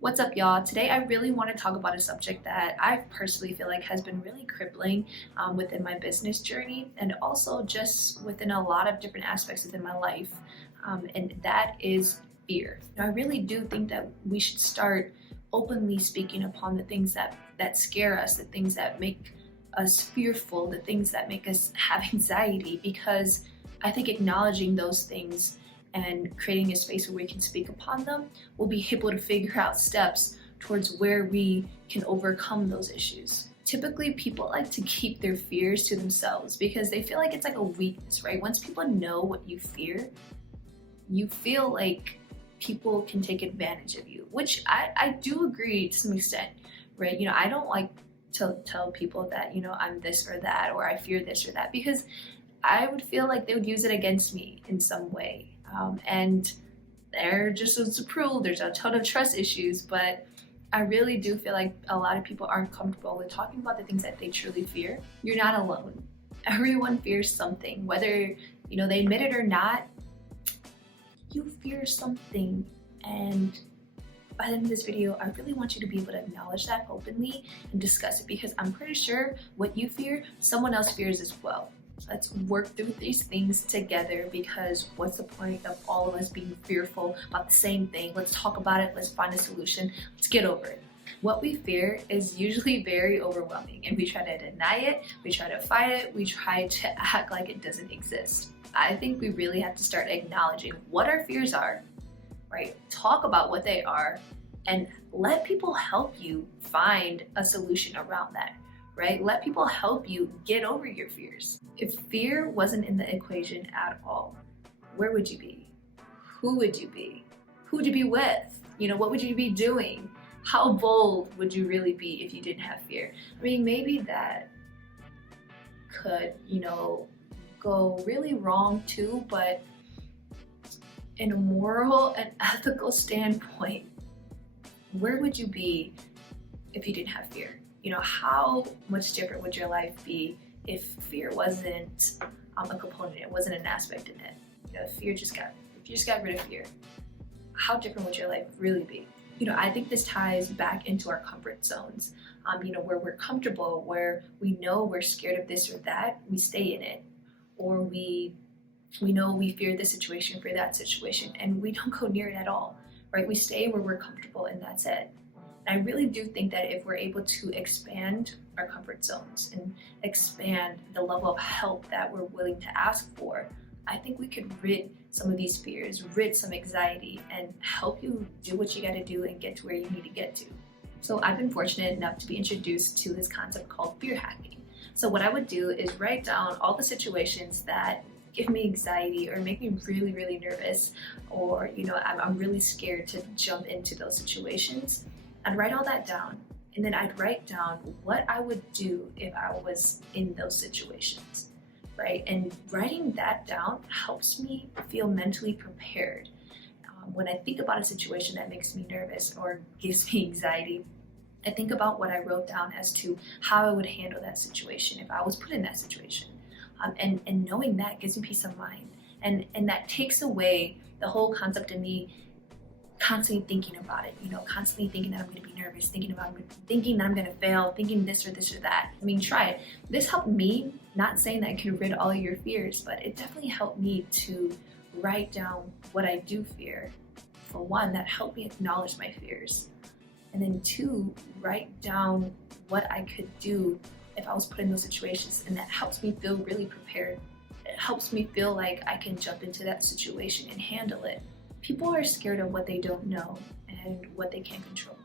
What's up, y'all? Today I really want to talk about a subject that I personally feel like has been really crippling within my business journey and also just within a lot of different aspects within my life, and that is fear. Now, I really do think that we should start openly speaking upon the things that scare us, the things that make us fearful, the things that make us have anxiety, because I think acknowledging those things and creating a space where we can speak upon them, we'll be able to figure out steps towards where we can overcome those issues. Typically, people like to keep their fears to themselves because they feel like it's like a weakness, right? Once people know what you fear, you feel like people can take advantage of you, which I do agree to some extent, right? I don't like to tell people that, I'm this or that, or I fear this or that, because I would feel like they would use it against me in some way. And there just was to prove there's a ton of trust issues, but I really do feel like a lot of people aren't comfortable with talking about the things that they truly fear. You're not alone. Everyone fears something, whether they admit it or not. You fear something, and by the end of this video, I really want you to be able to acknowledge that openly and discuss it, because I'm pretty sure what you fear, someone else fears as well. Let's work through these things together, because what's the point of all of us being fearful about the same thing? Let's talk about it. Let's find a solution. Let's get over it. What we fear is usually very overwhelming, and we try to deny it. We try to fight it. We try to act like it doesn't exist. I think we really have to start acknowledging what our fears are, right? Talk about what they are and let people help you find a solution around that. Right? Let people help you get over your fears. If fear wasn't in the equation at all, where would you be? Who would you be? Who would you be with? What would you be doing? How bold would you really be if you didn't have fear? I mean, maybe that could, go really wrong too, but in a moral and ethical standpoint, where would you be if you didn't have fear? How much different would your life be if fear wasn't a component, it wasn't an aspect in it? If you just got rid of fear, how different would your life really be? I think this ties back into our comfort zones, where we're comfortable, where we know we're scared of this or that, we stay in it. Or we know we fear this situation for that situation, and we don't go near it at all, right? We stay where we're comfortable, and that's it. I really do think that if we're able to expand our comfort zones and expand the level of help that we're willing to ask for, I think we could rid some of these fears, rid some anxiety, and help you do what you got to do and get to where you need to get to. So I've been fortunate enough to be introduced to this concept called fear hacking. So what I would do is write down all the situations that give me anxiety or make me really, really nervous, or I'm really scared to jump into those situations. I'd write all that down, and then I'd write down what I would do if I was in those situations, right? And writing that down helps me feel mentally prepared. When I think about a situation that makes me nervous or gives me anxiety, I think about what I wrote down as to how I would handle that situation if I was put in that situation. And knowing that gives me peace of mind. And that takes away the whole concept of me constantly thinking about it, constantly thinking that I'm going to be nervous, thinking that I'm going to fail, thinking this or this or that. I mean, try it. This helped me, not saying that I could rid all of your fears, but it definitely helped me to write down what I do fear. For one, that helped me acknowledge my fears. And then two, write down what I could do if I was put in those situations, and that helps me feel really prepared. It helps me feel like I can jump into that situation and handle it. People are scared of what they don't know and what they can't control.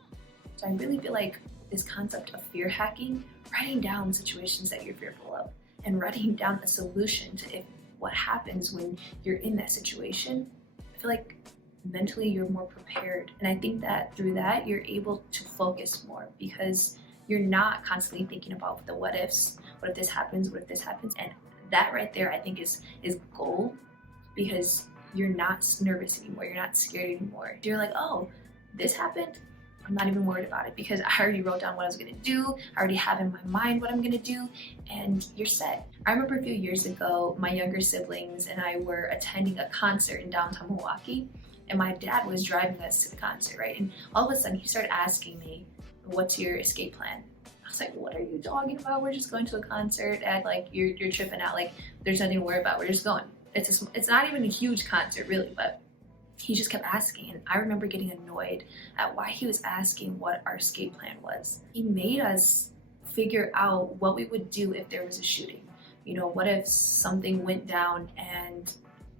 So I really feel like this concept of fear hacking, writing down situations that you're fearful of and writing down a solution to what happens when you're in that situation, I feel like mentally you're more prepared. And I think that through that, you're able to focus more, because you're not constantly thinking about the what ifs. What if this happens? What if this happens? And that right there, I think is gold, because you're not nervous anymore. You're not scared anymore. You're like, oh, this happened. I'm not even worried about it, because I already wrote down what I was gonna do. I already have in my mind what I'm gonna do, and you're set. I remember a few years ago, my younger siblings and I were attending a concert in downtown Milwaukee, and my dad was driving us to the concert, right? And all of a sudden he started asking me, what's your escape plan? I was like, what are you talking about? We're just going to a concert, and like you're tripping out. Like there's nothing to worry about. We're just going. It's not even a huge concert really, but he just kept asking. And I remember getting annoyed at why he was asking what our escape plan was. He made us figure out what we would do if there was a shooting. You know, what if something went down and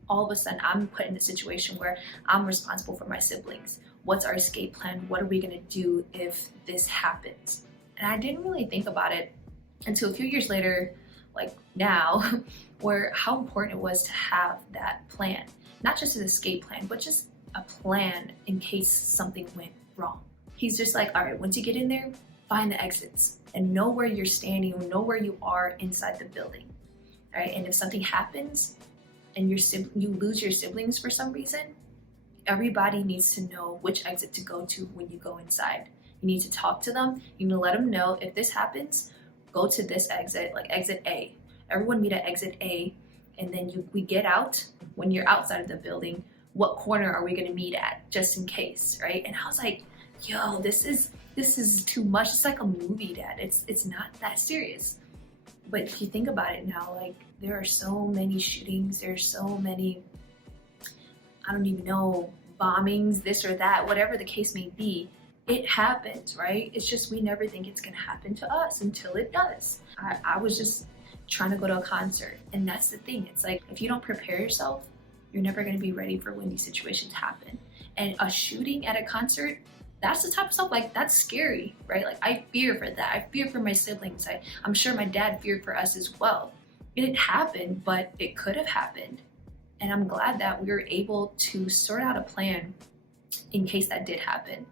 all of a sudden I'm put in a situation where I'm responsible for my siblings? What's our escape plan? What are we gonna do if this happens? And I didn't really think about it until a few years later, like now, where how important it was to have that plan. Not just an escape plan, but just a plan in case something went wrong. He's just like, all right, once you get in there, find the exits and know where you're standing, know where you are inside the building. All right, and if something happens and you lose your siblings for some reason, everybody needs to know which exit to go to when you go inside. You need to talk to them. You need to let them know if this happens, go to this exit, like exit A. Everyone meet at exit A, and then we get out. When you're outside of the building, what corner are we going to meet at, just in case, right? And I was like, yo, this is too much. It's like a movie, Dad. It's not that serious. But if you think about it now, like there are so many shootings, there's so many, I don't even know, bombings, this or that, whatever the case may be. It happens, right? It's just we never think it's gonna happen to us until it does. I was just trying to go to a concert, and that's the thing. It's like if you don't prepare yourself, you're never gonna be ready for when these situations happen. And a shooting at a concert, that's the type of stuff, like that's scary, right? Like I fear for that. I fear for my siblings. I'm sure my dad feared for us as well. It didn't happen, but it could have happened. And I'm glad that we were able to sort out a plan in case that did happen.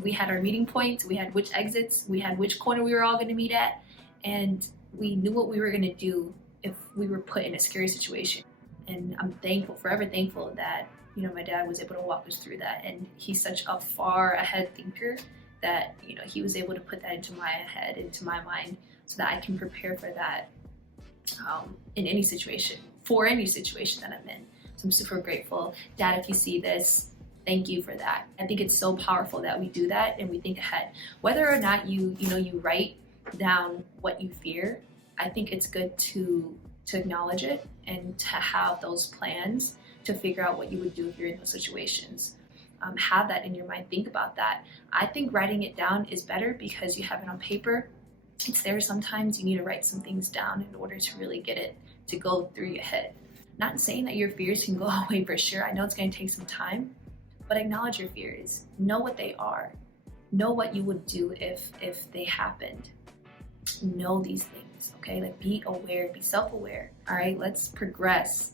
We had our meeting points, we had which exits, we had which corner we were all going to meet at, and we knew what we were going to do if we were put in a scary situation. And I'm thankful, forever thankful that, you know, my dad was able to walk us through that. And he's such a far ahead thinker that, you know, he was able to put that into my head, into my mind, so that I can prepare for that in any situation, for any situation that I'm in. So I'm super grateful. Dad, if you see this, thank you for that. I think it's so powerful that we do that and we think ahead. Whether or not you write down what you fear, I think it's good to acknowledge it and to have those plans to figure out what you would do if you're in those situations. Have that in your mind, think about that. I think writing it down is better because you have it on paper. It's there. Sometimes you need to write some things down in order to really get it to go through your head. Not saying that your fears can go away for sure. I know it's going to take some time, but acknowledge your fears. Know what they are. Know what you would do if they happened. Know these things, okay? Like be aware, be self-aware. All right, let's progress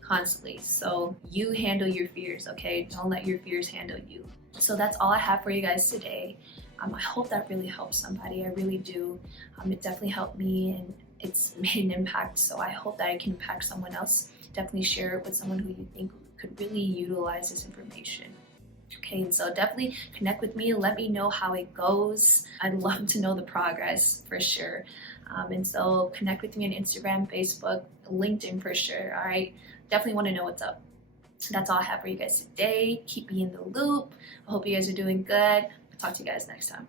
constantly. So you handle your fears, okay? Don't let your fears handle you. So that's all I have for you guys today. I hope that really helps somebody. I really do. It definitely helped me and it's made an impact. So I hope that I can impact someone else. Definitely share it with someone who you think could really utilize this information. Okay, and so definitely connect with me. Let me know how it goes. I'd love to know the progress for sure. And so connect with me on Instagram, Facebook, LinkedIn for sure. All right, definitely want to know what's up. So that's all I have for you guys today. Keep me in the loop. I hope you guys are doing good. I'll talk to you guys next time.